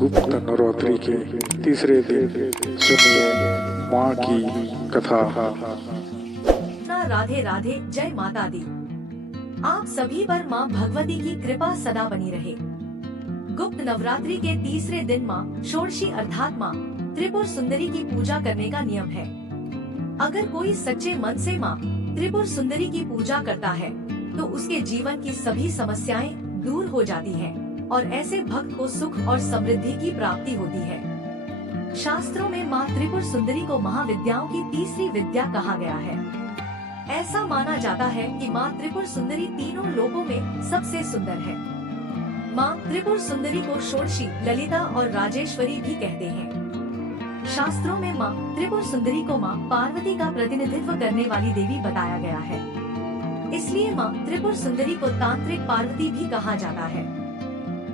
गुप्त नवरात्रि के तीसरे दिन सुनिए माँ की कथा। राधे राधे, जय माता दी। आप सभी पर माँ भगवती की कृपा सदा बनी रहे। गुप्त नवरात्रि के तीसरे दिन माँ षोडशी अर्थात माँ त्रिपुर सुंदरी की पूजा करने का नियम है। अगर कोई सच्चे मन से माँ त्रिपुर सुंदरी की पूजा करता है तो उसके जीवन की सभी समस्याएं दूर हो जाती हैं और ऐसे भक्त को सुख और समृद्धि की प्राप्ति होती है। शास्त्रों में माँ त्रिपुर सुंदरी को महाविद्याओं की तीसरी विद्या कहा गया है। ऐसा माना जाता है कि माँ त्रिपुर सुंदरी तीनों लोकों में सबसे सुंदर है। माँ त्रिपुर सुंदरी को षोडशी, ललिता और राजेश्वरी भी कहते हैं। शास्त्रों में माँ त्रिपुर सुंदरी को माँ पार्वती का प्रतिनिधित्व करने वाली देवी बताया गया है। इसलिए माँ त्रिपुर सुंदरी को तांत्रिक पार्वती भी कहा जाता है।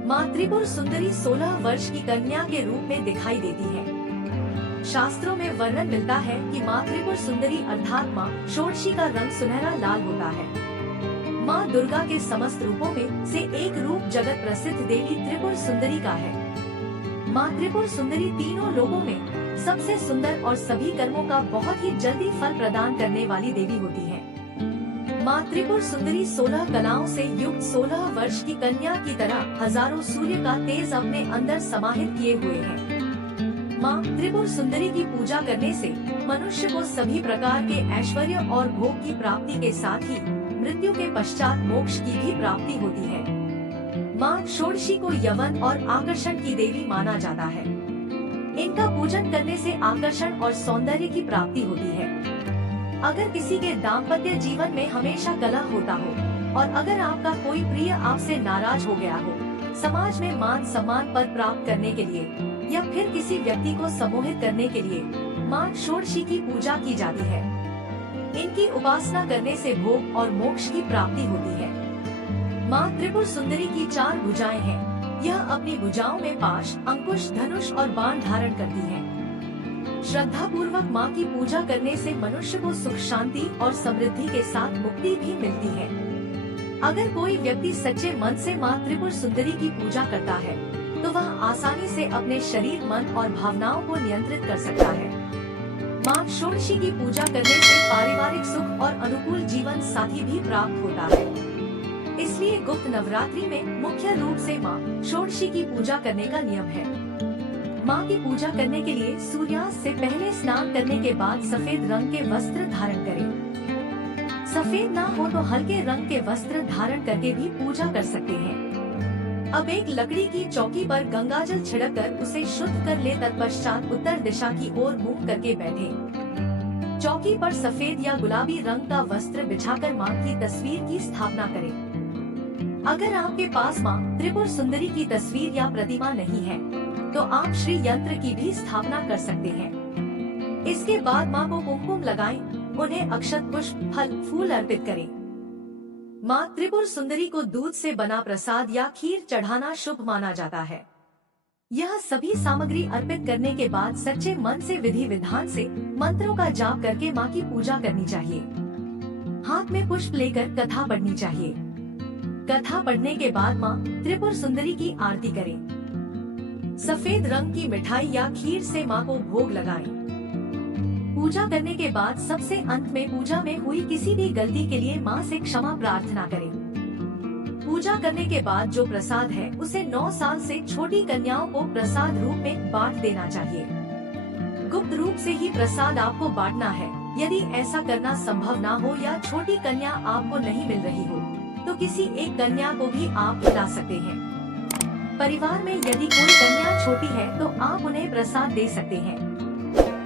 माँ त्रिपुर सुंदरी 16 वर्ष की कन्या के रूप में दिखाई देती है। शास्त्रों में वर्णन मिलता है कि माँ त्रिपुर सुंदरी अर्थात माँ षोडशी का रंग सुनहरा लाल होता है। माँ दुर्गा के समस्त रूपों में से एक रूप जगत प्रसिद्ध देवी त्रिपुर सुंदरी का है। माँ त्रिपुर सुंदरी तीनों लोकों में सबसे सुंदर और सभी कर्मों का बहुत ही जल्दी फल प्रदान करने वाली देवी होती है। माँ त्रिपुर सुंदरी 16 कलाओं से युक्त 16 वर्ष की कन्या की तरह हजारों सूर्य का तेज अपने अंदर समाहित किए हुए है। माँ त्रिपुर सुंदरी की पूजा करने से मनुष्य को सभी प्रकार के ऐश्वर्य और भोग की प्राप्ति के साथ ही मृत्यु के पश्चात मोक्ष की भी प्राप्ति होती है। माँ षोडशी को यवन और आकर्षण की देवी माना जाता है। इनका पूजन करने से आकर्षण और सौंदर्य की प्राप्ति होती है। अगर किसी के दाम्पत्य जीवन में हमेशा कलह होता हो और अगर आपका कोई प्रिय आपसे नाराज हो गया हो, समाज में मान सम्मान पद प्राप्त करने के लिए या फिर किसी व्यक्ति को सम्मोहित करने के लिए माँ षोडशी की पूजा की जाती है। इनकी उपासना करने से भोग और मोक्ष की प्राप्ति होती है। माँ त्रिपुर सुंदरी की 4 भुजाएं हैं। यह अपनी भुजाओं में पाश, अंकुश, धनुष और बाण धारण करती है। श्रद्धा पूर्वक माँ की पूजा करने से मनुष्य को सुख, शांति और समृद्धि के साथ मुक्ति भी मिलती है। अगर कोई व्यक्ति सच्चे मन से माँ त्रिपुर सुंदरी की पूजा करता है तो वह आसानी से अपने शरीर, मन और भावनाओं को नियंत्रित कर सकता है। माँ षोडशी की पूजा करने से पारिवारिक सुख और अनुकूल जीवन साथी भी प्राप्त होता है। इसलिए गुप्त नवरात्रि में मुख्य रूप से माँ षोडशी की पूजा करने का नियम है। माँ की पूजा करने के लिए सूर्यास्त से पहले स्नान करने के बाद सफेद रंग के वस्त्र धारण करें। सफेद ना हो तो हल्के रंग के वस्त्र धारण करके भी पूजा कर सकते हैं। अब एक लकड़ी की चौकी पर गंगाजल छिड़ककर उसे शुद्ध कर ले, तत्पश्चात उत्तर दिशा की ओर मुंह करके बैठे। चौकी पर सफेद या गुलाबी रंग का वस्त्र बिछाकर माँ की तस्वीर की स्थापना करें। अगर आपके पास माँ त्रिपुर सुंदरी की तस्वीर या प्रतिमा नहीं है तो आप श्री यंत्र की भी स्थापना कर सकते हैं। इसके बाद माँ को कुमकुम लगाएं, उन्हें अक्षत, पुष्प, फल, फूल अर्पित करें। माँ त्रिपुर सुंदरी को दूध से बना प्रसाद या खीर चढ़ाना शुभ माना जाता है। यह सभी सामग्री अर्पित करने के बाद सच्चे मन से विधि विधान से मंत्रों का जाप करके माँ की पूजा करनी चाहिए। हाथ में पुष्प लेकर कथा पढ़नी चाहिए। कथा पढ़ने के बाद माँ त्रिपुर सुंदरी की आरती करें। सफेद रंग की मिठाई या खीर से माँ को भोग लगाएं। पूजा करने के बाद सबसे अंत में पूजा में हुई किसी भी गलती के लिए माँ से क्षमा प्रार्थना करें। पूजा करने के बाद जो प्रसाद है उसे 9 साल से छोटी कन्याओं को प्रसाद रूप में बांट देना चाहिए। गुप्त रूप से ही प्रसाद आपको बांटना है। यदि ऐसा करना संभव ना हो या छोटी कन्या आपको नहीं मिल रही हो तो किसी एक कन्या को भी आप खिला सकते हैं। परिवार में यदि कोई कन्या छोटी है तो आप उन्हें प्रसाद दे सकते हैं।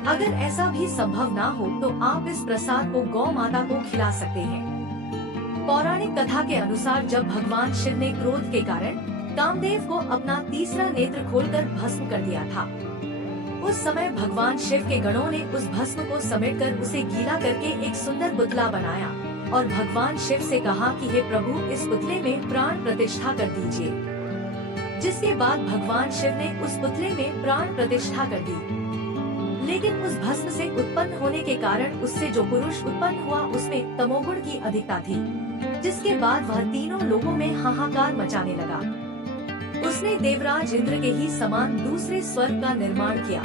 अगर ऐसा भी संभव ना हो तो आप इस प्रसाद को गौ माता को खिला सकते हैं। पौराणिक कथा के अनुसार जब भगवान शिव ने क्रोध के कारण कामदेव को अपना तीसरा नेत्र खोलकर भस्म कर दिया था, उस समय भगवान शिव के गणों ने उस भस्म को समेटकर उसे गीला करके एक सुंदर पुतला बनाया और भगवान शिव से कहा कि हे प्रभु, इस पुतले में प्राण प्रतिष्ठा कर दीजिए। जिसके बाद भगवान शिव ने उस पुतले में प्राण प्रतिष्ठा कर दी। लेकिन उस भस्म से उत्पन्न होने के कारण उससे जो पुरुष उत्पन्न हुआ उसमें तमोगुण की अधिकता थी, जिसके बाद वह तीनों लोगों में हाहाकार मचाने लगा। उसने देवराज इंद्र के ही समान दूसरे स्वर्ग का निर्माण किया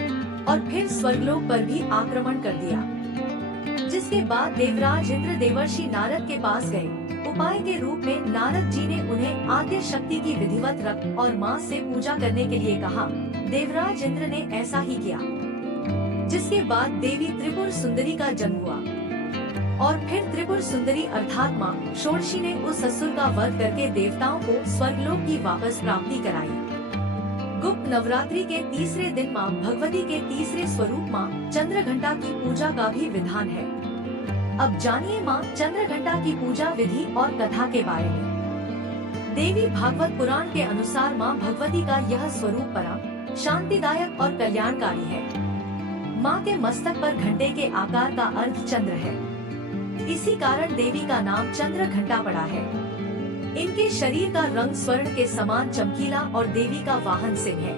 और फिर स्वर्गलोक पर भी आक्रमण कर दिया। जिसके बाद देवराज इंद्र देवर्षि नारद के पास गए। उपाय के रूप में नारद जी ने उन्हें आद्य शक्ति की विधिवत रक्त और मांस से पूजा करने के लिए कहा। देवराज इंद्र ने ऐसा ही किया, जिसके बाद देवी त्रिपुर सुंदरी का जन्म हुआ और फिर त्रिपुर सुंदरी अर्थात मां षोडशी ने उस असुर का वध करके देवताओं को स्वर्गलोक की वापस प्राप्ति कराई। गुप्त नवरात्रि के तीसरे दिन मां भगवती के तीसरे स्वरूप मां चंद्रघंटा की पूजा का भी विधान है। अब जानिए मां चंद्रघंटा की पूजा विधि और कथा के बारे में। देवी भागवत पुराण के अनुसार मां भगवती का यह स्वरूप परम शांतिदायक और कल्याणकारी है। मां के मस्तक पर घंटे के आकार का अर्थ चंद्र है, इसी कारण देवी का नाम चंद्रघंटा पड़ा है। इनके शरीर का रंग स्वर्ण के समान चमकीला और देवी का वाहन सिंह है।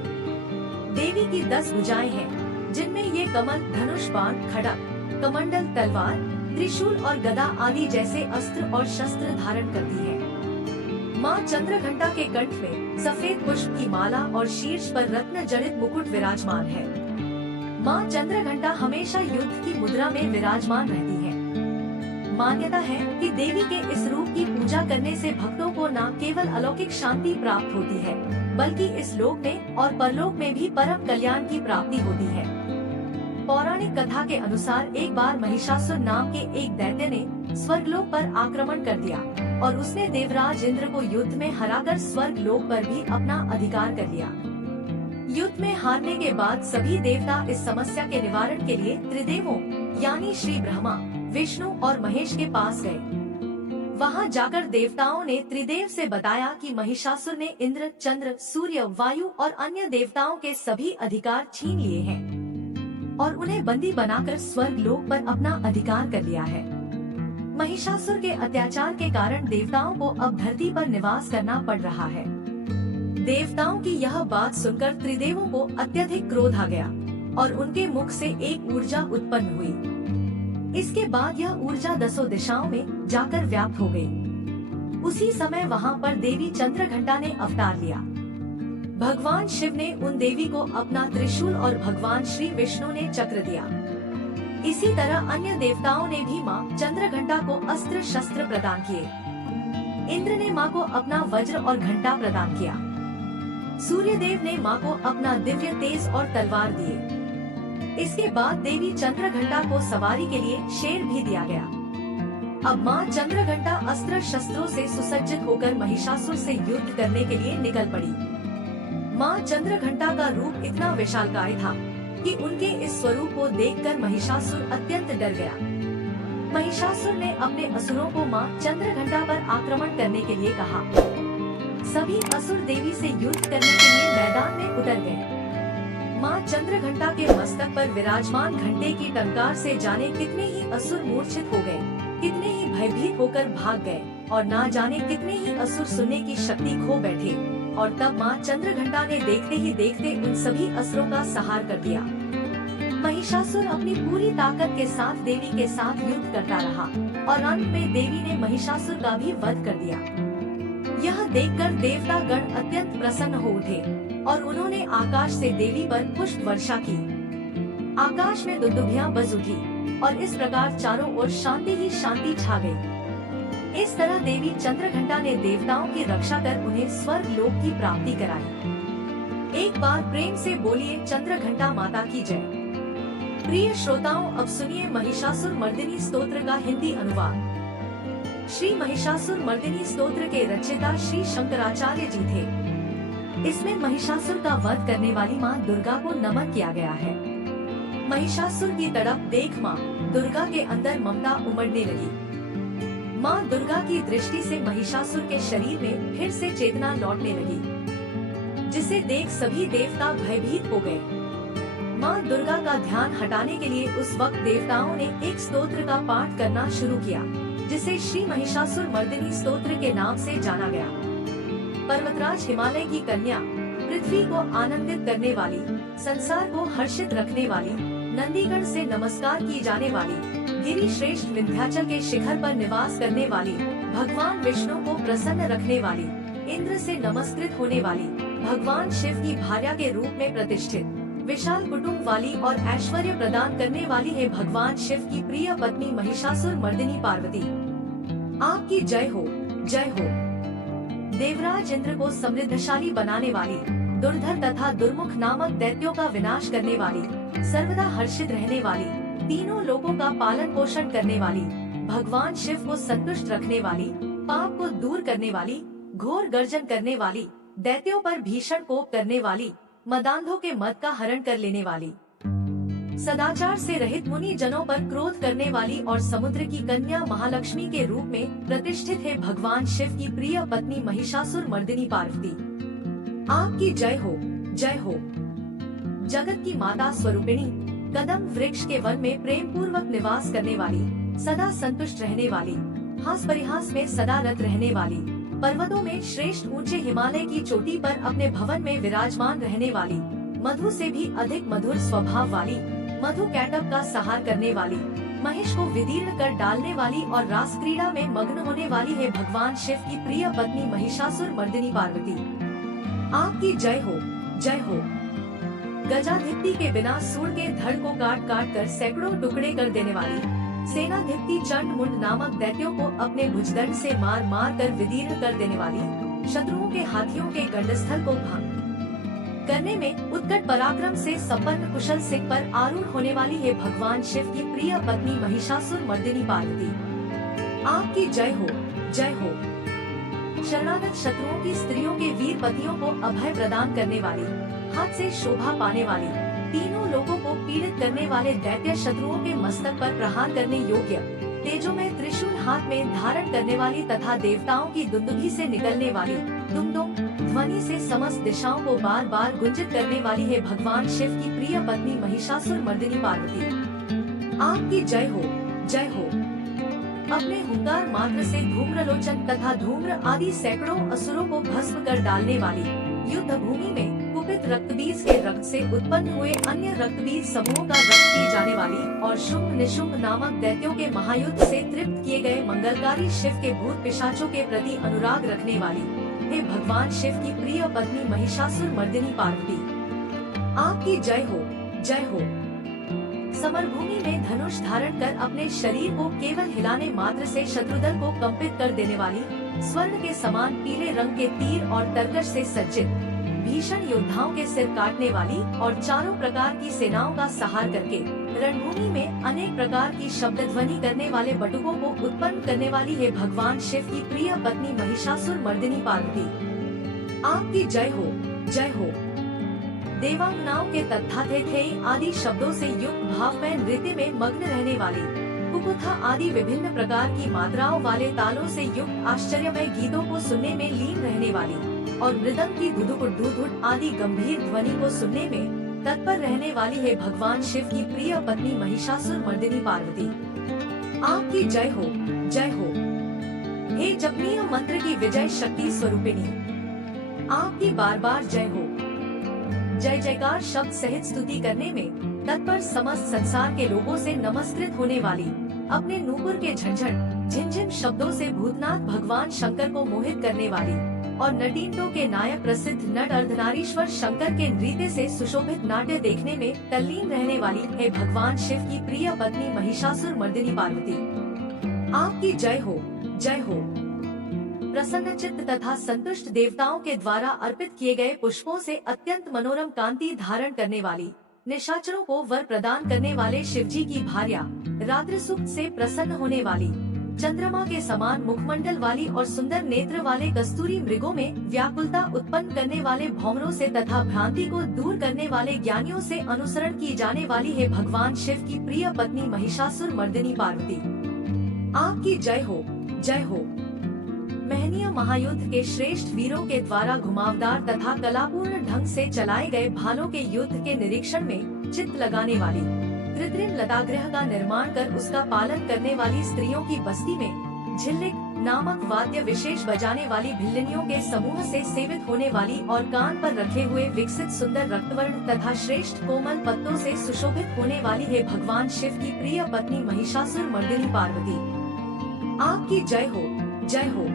देवी की 10 भुजाएं हैं, जिनमें ये कमल, धनुष, बाण, खड़ग, कमंडल, तलवार, त्रिशूल और गदा आदि जैसे अस्त्र और शस्त्र धारण करती है। मां चंद्रघंटा के कंठ में सफेद पुष्प की माला और शीर्ष पर रत्न जड़ित मुकुट विराजमान है। मां चंद्रघंटा हमेशा युद्ध की मुद्रा में विराजमान रहती है। मान्यता है कि देवी के इस रूप की पूजा करने से भक्तों को न केवल अलौकिक शांति प्राप्त होती है, बल्कि इस लोक में और परलोक में भी परम कल्याण की प्राप्ति होती है। पौराणिक कथा के अनुसार एक बार महिषासुर नाम के एक दैत्य ने स्वर्गलोक पर आक्रमण कर दिया और उसने देवराज इंद्र को युद्ध में हराकर स्वर्गलोक पर भी अपना अधिकार कर लिया। युद्ध में हारने के बाद सभी देवता इस समस्या के निवारण के लिए त्रिदेवों यानी श्री ब्रह्मा, विष्णु और महेश के पास गए। वहां जाकर देवताओं ने त्रिदेव से बताया कि महिषासुर ने इंद्र, चंद्र, सूर्य, वायु और अन्य देवताओं के सभी अधिकार छीन लिए हैं और उन्हें बंदी बनाकर स्वर्ग लोक पर अपना अधिकार कर लिया है। महिषासुर के अत्याचार के कारण देवताओं को अब धरती पर निवास करना पड़ रहा है। देवताओं की यह बात सुनकर त्रिदेवों को अत्यधिक क्रोध आ गया और उनके मुख से एक ऊर्जा उत्पन्न हुई। इसके बाद यह ऊर्जा 10 दिशाओं में जाकर व्याप्त हो गई। उसी समय वहां पर देवी चंद्रघंटा ने अवतार लिया। भगवान शिव ने उन देवी को अपना त्रिशूल और भगवान श्री विष्णु ने चक्र दिया। इसी तरह अन्य देवताओं ने भी मां चंद्रघंटा को अस्त्र शस्त्र प्रदान किए। इंद्र ने मां को अपना वज्र और घंटा प्रदान किया। सूर्यदेव ने मां को अपना दिव्य तेज और तलवार दिए। इसके बाद देवी चंद्रघंटा को सवारी के लिए शेर भी दिया गया। अब मां चंद्रघंटा अस्त्र शस्त्रों से सुसज्जित होकर महिषासुर से युद्ध करने के लिए निकल पड़ी। मां चंद्रघंटा का रूप इतना विशालकाय था कि उनके इस स्वरूप को देखकर महिषासुर अत्यंत डर गया। महिषासुर ने अपने असुरों को मां चंद्रघंटा पर आक्रमण करने के लिए कहा। सभी असुर देवी से युद्ध करने के लिए मैदान में उतर गए। मां चंद्रघंटा के मस्तक पर विराजमान घंटे की टंकार से जाने कितने ही असुर मूर्छित हो गए, कितने ही भयभीत होकर भाग गए और ना जाने कितने ही असुर सुनने की शक्ति खो बैठे। और तब मां चंद्रघंटा ने देखते ही देखते उन सभी असुरों का संहार कर दिया। महिषासुर अपनी पूरी ताकत के साथ देवी के साथ युद्ध करता रहा और अंत में देवी ने महिषासुर का भी वध कर दिया। यह देखकर देवता गण अत्यंत प्रसन्न हो उठे और उन्होंने आकाश से देवी पर पुष्प वर्षा की। आकाश में दुंदुभियां बज उठी और इस प्रकार चारों ओर शांति ही शांति छा गई। इस तरह देवी चंद्रघंटा ने देवताओं की रक्षा कर उन्हें स्वर्ग लोक की प्राप्ति कराई। एक बार प्रेम से बोलिए चंद्रघंटा माता की जय। प्रिय श्रोताओं, अब सुनिए महिषासुर मर्दिनी स्तोत्र का हिंदी अनुवाद। श्री महिषासुर मर्दिनी स्तोत्र के रचयिता श्री शंकराचार्य जी थे। इसमें महिषासुर का वध करने वाली मां दुर्गा को नमन किया गया है। महिषासुर की तड़प देख मां दुर्गा के अंदर ममता उमड़ने लगी। मां दुर्गा की दृष्टि से महिषासुर के शरीर में फिर से चेतना लौटने लगी, जिसे देख सभी देवता भयभीत हो गए। मां दुर्गा का ध्यान हटाने के लिए उस वक्त देवताओं ने एक स्तोत्र का पाठ करना शुरू किया, जिसे श्री महिषासुर मर्दिनी स्तोत्र के नाम से जाना गया। पर्वतराज हिमालय की कन्या, पृथ्वी को आनंदित करने वाली, संसार को हर्षित रखने वाली, नंदीगढ़ से नमस्कार की जाने वाली, गिरि श्रेष्ठ विंध्याचल के शिखर पर निवास करने वाली, भगवान विष्णु को प्रसन्न रखने वाली, इंद्र से नमस्कृत होने वाली, भगवान शिव की भार्या के रूप में प्रतिष्ठित, विशाल कुटुंब वाली और ऐश्वर्य प्रदान करने वाली है भगवान शिव की प्रिय पत्नी महिषासुर मर्दिनी पार्वती। आपकी जय हो, जय हो। देवराज इंद्र को समृद्धशाली बनाने वाली, दुर्धर तथा दुर्मुख नामक दैत्यों का विनाश करने वाली, सर्वदा हर्षित रहने वाली, तीनों लोगों का पालन पोषण करने वाली, भगवान शिव को संतुष्ट रखने वाली, पाप को दूर करने वाली, घोर गर्जन करने वाली, दैत्यों पर भीषण कोप करने वाली, मदांधों के मद का हरण कर लेने वाली, सदाचार से रहित मुनि जनों पर क्रोध करने वाली और समुद्र की कन्या महालक्ष्मी के रूप में प्रतिष्ठित है भगवान शिव की प्रिय पत्नी महिषासुर मर्दिनी पार्वती। आपकी जय हो, जय हो। जगत की माता स्वरूपिणी, कदम वृक्ष के वन में प्रेम पूर्वक निवास करने वाली, सदा संतुष्ट रहने वाली, हास परिहास में सदा रत रहने वाली, पर्वतों में श्रेष्ठ ऊंचे हिमालय की चोटी पर अपने भवन में विराजमान रहने वाली, मधु से भी अधिक मधुर स्वभाव वाली, मधु कैटब का सहार करने वाली, महेश को विदीर्ण कर डालने वाली और रास क्रीड़ा में मग्न होने वाली है भगवान शिव की प्रिय पत्नी महिषासुर मर्दिनी पार्वती। आपकी जय हो, जय हो। गजाधिपति के बिना सूर के धड़ को काट काट कर सैकड़ों टुकड़े कर देने वाली, सेनाधिपति चंड मुंड नामक दैत्यों को अपने भुजदंड से मार मार कर विदीर्ण कर देने वाली, शत्रुओं के हाथियों के गंडस्थल को भंग करने में उत्कट पराक्रम से संपन्न कुशल सिंह पर आरूढ़ होने वाली है भगवान शिव की प्रिय पत्नी महिषासुर मर्दिनी पार्वती। आपकी जय हो, जय हो। शरणागत शत्रुओं की स्त्रियों के वीर पतियों को अभय प्रदान करने वाली, हाथ से शोभा पाने वाली, तीनों लोगों को पीड़ित करने वाले दैत्य शत्रुओं के मस्तक पर प्रहार करने योग्य, तेजो में त्रिशूल हाथ में धारण करने वाली तथा देवताओं की दुंदुभी से निकलने वाली दुम दुम ध्वनि से समस्त दिशाओं को बार बार गुंजित करने वाली है भगवान शिव की प्रिय पत्नी महिषासुर मर्दिनी पार्वती। आपकी जय हो, जय हो। अपने हुंकार मात्र से धूम्रलोचन तथा धूम्र आदि सैकड़ों असुरों को भस्म कर डालने वाली, युद्ध भूमि में कुपित रक्तबीज के रक्त से उत्पन्न हुए अन्य रक्तबीज समूहों का रक्त की जाने वाली और शुंभ निशुंभ नामक दैत्यों के महायुद्ध से तृप्त किए गए मंगलकारी शिव के भूत पिशाचों के प्रति अनुराग रखने वाली हे भगवान शिव की प्रिय पत्नी महिषासुर मर्दिनी पार्वती। आपकी जय हो, जय हो। समरभूमि में धनुष धारण कर अपने शरीर को केवल हिलाने मात्र से शत्रुदल को कंपित कर देने वाली, स्वर्ण के समान पीले रंग के तीर और तरकश से सज्जित, भीषण योद्धाओं के सिर काटने वाली और चारों प्रकार की सेनाओं का सहार करके रणभूमि में अनेक प्रकार की शब्द ध्वनि करने वाले बटुकों को उत्पन्न करने वाली है भगवान शिव की प्रिय पत्नी महिषासुर मर्दिनी पार्वती। आपकी जय हो, जय हो। देवांगनाओं के तत्थाथेथेई आदि शब्दों से युक्त भाव में नृत्य में मग्न रहने वाली, कुकुथा आदि विभिन्न प्रकार की मात्राओं वाले तालों से युक्त आश्चर्यमय गीतों को सुनने में लीन रहने वाली और मृदंग की धुधुक धुधुट आदि गंभीर ध्वनि को सुनने में तत्पर रहने वाली है भगवान शिव की प्रिय पत्नी महिषासुर मर्दिनी पार्वती। आपकी जय हो, जय हो। हे जपनीय मंत्र की विजय शक्ति स्वरूपिणी, आपकी बार बार जय हो। जय जयकार शब्द सहित स्तुति करने में तत्पर समस्त संसार के लोगों से नमस्कृत होने वाली, अपने नूपुर के झंझन झिनझिन शब्दों से भूतनाथ भगवान शंकर को मोहित करने वाली और नटीनों के नायक प्रसिद्ध नट अर्धनारीश्वर शंकर के नृत्य से सुशोभित नाट्य देखने में तल्लीन रहने वाली है भगवान शिव की प्रिय पत्नी महिषासुर मर्दिनी पार्वती। आपकी जय हो, जय हो। प्रसन्नचित्त तथा संतुष्ट देवताओं के द्वारा अर्पित किए गए पुष्पों से अत्यंत मनोरम कांति धारण करने वाली, निशाचरों को वर प्रदान करने वाले शिवजी की भार्या, रात्रि सुक्त से प्रसन्न होने वाली, चंद्रमा के समान मुखमंडल वाली और सुंदर नेत्र वाले कस्तूरी मृगों में व्याकुलता उत्पन्न करने वाले भौमरों से तथा भ्रांति को दूर करने वाले ज्ञानियों से अनुसरण की जाने वाली है भगवान शिव की प्रिय पत्नी महिषासुर मर्दिनी पार्वती। आपकी जय हो, जय हो। महनीय महायुद्ध के श्रेष्ठ वीरों के द्वारा घुमावदार तथा कलापूर्ण ढंग से चलाए गए भालों के युद्ध के निरीक्षण में चित्त लगाने वाली, कृत्रिम लतागृह का निर्माण कर उसका पालन करने वाली स्त्रियों की बस्ती में झिल्लिक नामक वाद्य विशेष बजाने वाली भिल्लनियों के समूह से सेवित होने वाली और कान पर रखे हुए विकसित सुंदर रक्तवर्ण तथा श्रेष्ठ कोमल पत्तों से सुशोभित होने वाली है भगवान शिव की प्रिय पत्नी महिषासुर मर्दिनी पार्वती। आपकी जय हो, जय हो।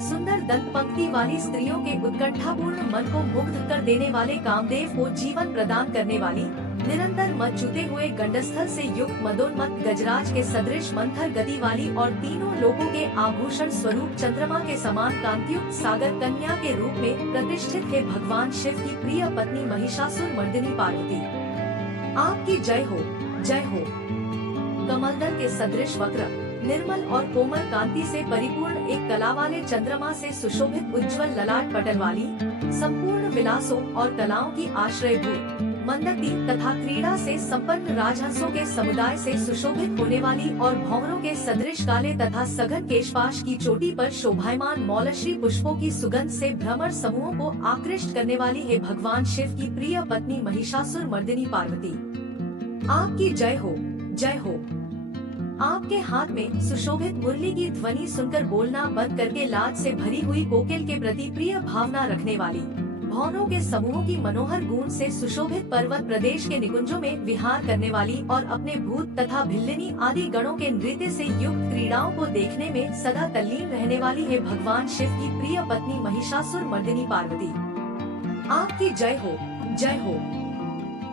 सुंदर दंत पंक्ति वाली स्त्रियों के उत्कंठापूर्ण मन को मुग्ध कर देने वाले कामदेव को जीवन प्रदान करने वाली, निरंतर मच्चुते हुए गंडस्थल से युक्त मदोन्मत्त गजराज के सदृश मंथर गति वाली और तीनों लोगों के आभूषण स्वरूप चंद्रमा के समान कांतियुक्त सागर कन्या के रूप में प्रतिष्ठित है भगवान शिव की प्रिय पत्नी महिषासुर मर्दिनी पार्वती। आपकी जय हो, जय हो। कमलदल के सदृश वक्र, निर्मल और कोमल कांति से परिपूर्ण एक कला वाले चंद्रमा से सुशोभित उज्ज्वल ललाट पटल वाली, संपूर्ण विलासों और कलाओं की आश्रयभूत, मंदती तथा क्रीड़ा से संपन्न राजहंसों के समुदाय से सुशोभित होने वाली और भौरों के सदृश काले तथा सघन केशपाश की चोटी पर शोभायमान मौलश्री पुष्पों की सुगंध से भ्रमर समूहों को आकृष्ट करने वाली है भगवान शिव की प्रिय पत्नी महिषासुर मर्दिनी पार्वती। आपकी जय हो, जय हो। आपके हाथ में सुशोभित मुरली की ध्वनि सुनकर बोलना बंद करके लाज से भरी हुई कोकिल के प्रति प्रिय भावना रखने वाली, भौरों के समूहों की मनोहर गूंज से सुशोभित पर्वत प्रदेश के निकुंजों में विहार करने वाली और अपने भूत तथा भिल्लिनी आदि गणों के नृत्य से युक्त क्रीड़ाओं को देखने में सदा तल्लीन रहने वाली है भगवान शिव की प्रिय पत्नी महिषासुर मर्दिनी पार्वती। आपकी जय हो, जय हो।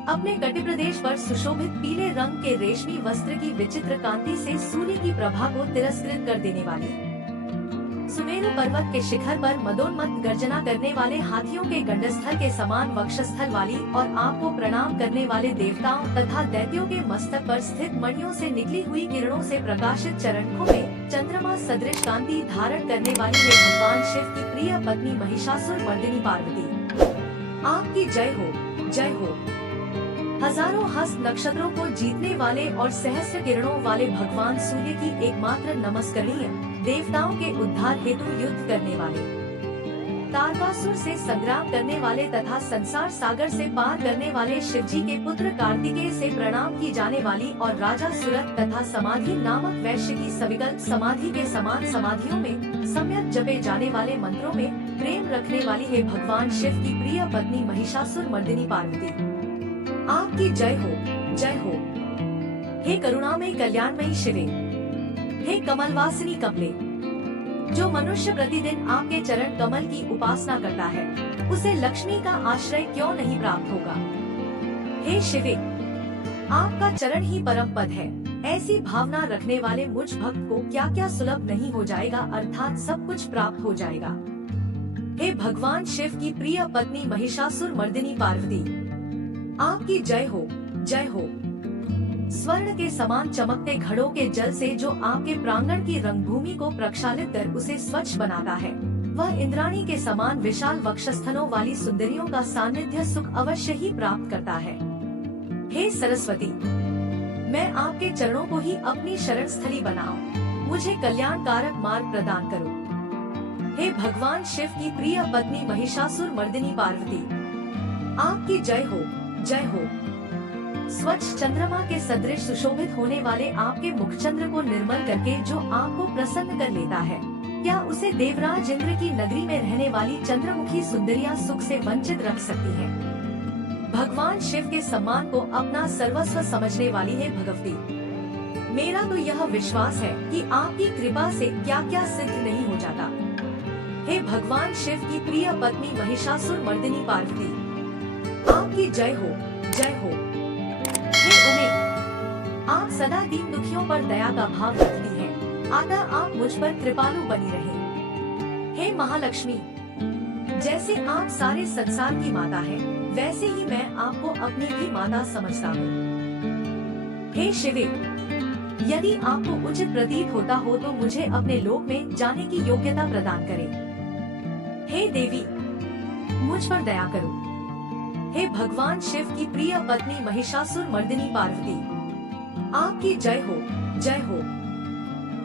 अपने कटि प्रदेश पर सुशोभित पीले रंग के रेशमी वस्त्र की विचित्र कांति से सूर्य की प्रभा को तिरस्कृत कर देने वाली, सुमेरु पर्वत के शिखर पर मदोन्मत्त गर्जना करने वाले हाथियों के गंडस्थल के समान वक्षस्थल वाली और आपको प्रणाम करने वाले देवताओं तथा दैत्यों के मस्तक पर स्थित मणियों से निकली हुई किरणों से प्रकाशित चरणों में चंद्रमा सदृश कांति धारण करने वाली है भगवान शिव की प्रिय पत्नी महिषासुर मर्दिनी पार्वती। आपकी जय हो, जय हो। हजारों हस्त नक्षत्रों को जीतने वाले और सहस्त्र किरणों वाले भगवान सूर्य की एकमात्र नमस्करणीय, देवताओं के उद्धार हेतु युद्ध करने वाले, तारकासुर से संग्राम करने वाले तथा संसार सागर से पार करने वाले शिवजी के पुत्र कार्तिकेय से प्रणाम की जाने वाली और राजा सुरत तथा समाधि नामक वैश्य की सविकल्प समाधि के समान समाधियों में सम्यक जपे जाने वाले मंत्रों में प्रेम रखने वाली है भगवान शिव की प्रिय पत्नी महिषासुर मर्दिनी पार्वती। आपकी जय हो, जय हो। हे करुणामयी कल्याणमयी शिवे, हे कमलवासिनी कमले, जो मनुष्य प्रतिदिन आपके चरण कमल की उपासना करता है उसे लक्ष्मी का आश्रय क्यों नहीं प्राप्त होगा। हे शिवे, आपका चरण ही परम पद है। ऐसी भावना रखने वाले मुझ भक्त को क्या क्या सुलभ नहीं हो जाएगा, अर्थात सब कुछ प्राप्त हो जाएगा। हे भगवान शिव की प्रिय पत्नी महिषासुर मर्दिनी पार्वती, आपकी जय हो, जय हो। स्वर्ण के समान चमकते घड़ों के जल से जो आपके प्रांगण की रंगभूमि को प्रक्षालित कर उसे स्वच्छ बनाता है, वह इंद्राणी के समान विशाल वक्षस्थलों वाली सुंदरियों का सानिध्य सुख अवश्य ही प्राप्त करता है। हे सरस्वती, मैं आपके चरणों को ही अपनी शरण स्थली बनाऊं, मुझे कल्याणकारक मार्ग प्रदान करो। हे भगवान शिव की प्रिय पत्नी महिषासुर मर्दिनी पार्वती, आपकी जय हो, जय हो। स्वच्छ चंद्रमा के सदृश सुशोभित होने वाले आपके मुखचंद्र को निर्मल करके जो आपको प्रसन्न कर लेता है, क्या उसे देवराज इंद्र की नगरी में रहने वाली चंद्रमुखी सुंदरियां सुख से वंचित रख सकती हैं? भगवान शिव के सम्मान को अपना सर्वस्व समझने वाली है भगवती। मेरा तो यह विश्वास है कि आपकी कृपा से क्या क्या सिद्ध नहीं हो जाता। हे भगवान शिव की प्रिय पत्नी महिषासुर मर्दिनी पार्वती, आपकी जय हो, जय हो। हे उमे, आप सदा दीन दुखियों पर दया का भाव रखती हैं, अतः आप मुझ पर कृपालु बनी रहे। हे महालक्ष्मी, जैसे आप सारे संसार की माता है, वैसे ही मैं आपको अपनी भी माता समझता हूँ। हे शिवे, यदि आपको उचित प्रतीत होता हो तो मुझे अपने लोक में जाने की योग्यता प्रदान करें। हे देवी, मुझ पर दया करो। हे भगवान शिव की प्रिय पत्नी महिषासुर मर्दिनी पार्वती, आपकी जय हो, जय हो।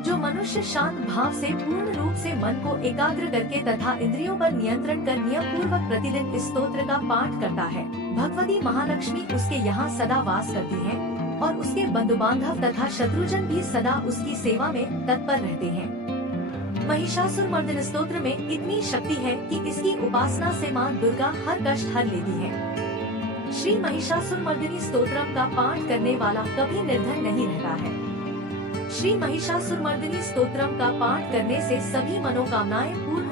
जो मनुष्य शांत भाव से पूर्ण रूप से मन को एकाग्र करके तथा इंद्रियों पर नियंत्रण कर नियम पूर्वक प्रतिदिन इस स्तोत्र का पाठ करता है, भगवती महालक्ष्मी उसके यहाँ सदा वास करती हैं और उसके बंधु बांधव तथा शत्रुजन भी सदा उसकी सेवा में तत्पर रहते हैं। महिषासुर मर्दिनी स्तोत्र में इतनी शक्ति है कि इसकी उपासना से माँ दुर्गा हर कष्ट हर लेती है। श्री महिषासुर मर्दिनी स्तोत्रम का पाठ करने वाला कभी निर्धन नहीं रहता है। श्री महिषासुर मर्दिनी स्तोत्रम का पाठ करने से सभी मनोकामनाएं पूर्ण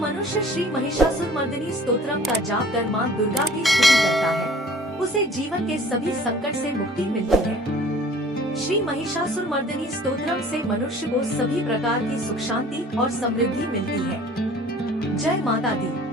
मनुष्य श्री महिषासुरमर्दिनी स्तोत्रम का जाप कर मां दुर्गा की स्तुति करता है, उसे जीवन के सभी संकट से मुक्ति मिलती है। श्री महिषासुरमर्दिनी स्तोत्रम से मनुष्य को सभी प्रकार की सुख शांति और समृद्धि मिलती है। जय माता दी।